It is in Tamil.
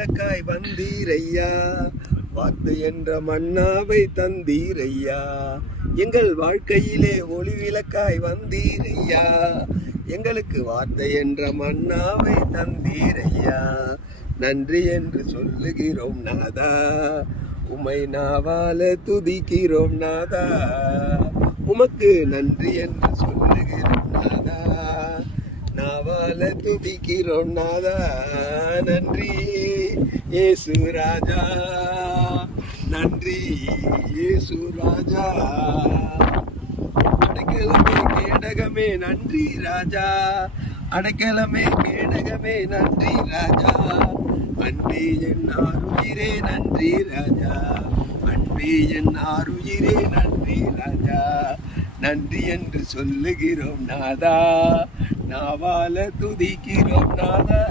விளக்காய் வந்தீரையா, வார்த்தை என்ற மன்னாவை தந்தீரையா. எங்கள் வாழ்க்கையிலே ஒளி விளக்காய் வந்தீரையா, எங்களுக்கு வார்த்தை என்ற மன்னாவை தந்தீரையா. நன்றி என்று சொல்லுகிறோம் நாதா, உமை நாவால துதிக்கிறோம் நாதா. உமக்கு நன்றி என்று சொல்லுகிறோம் நாதா, நாவால துதிக்கிறோம் நாதா. நன்றி இயேசு ராஜா, நன்றி இயேசு ராஜா. அடைக்கலமே கேடகமே நன்றி ராஜா, அடைக்கலமே கேடகமே நன்றி ராஜா. அன்பே என் ஆருயிரே நன்றி ராஜா, அன்பே என் ஆருயிரே நன்றி ராஜா. நன்றி என்று சொல்லுகிறோம் நாதா, நாவால துதிக்கிறோம் நாதா.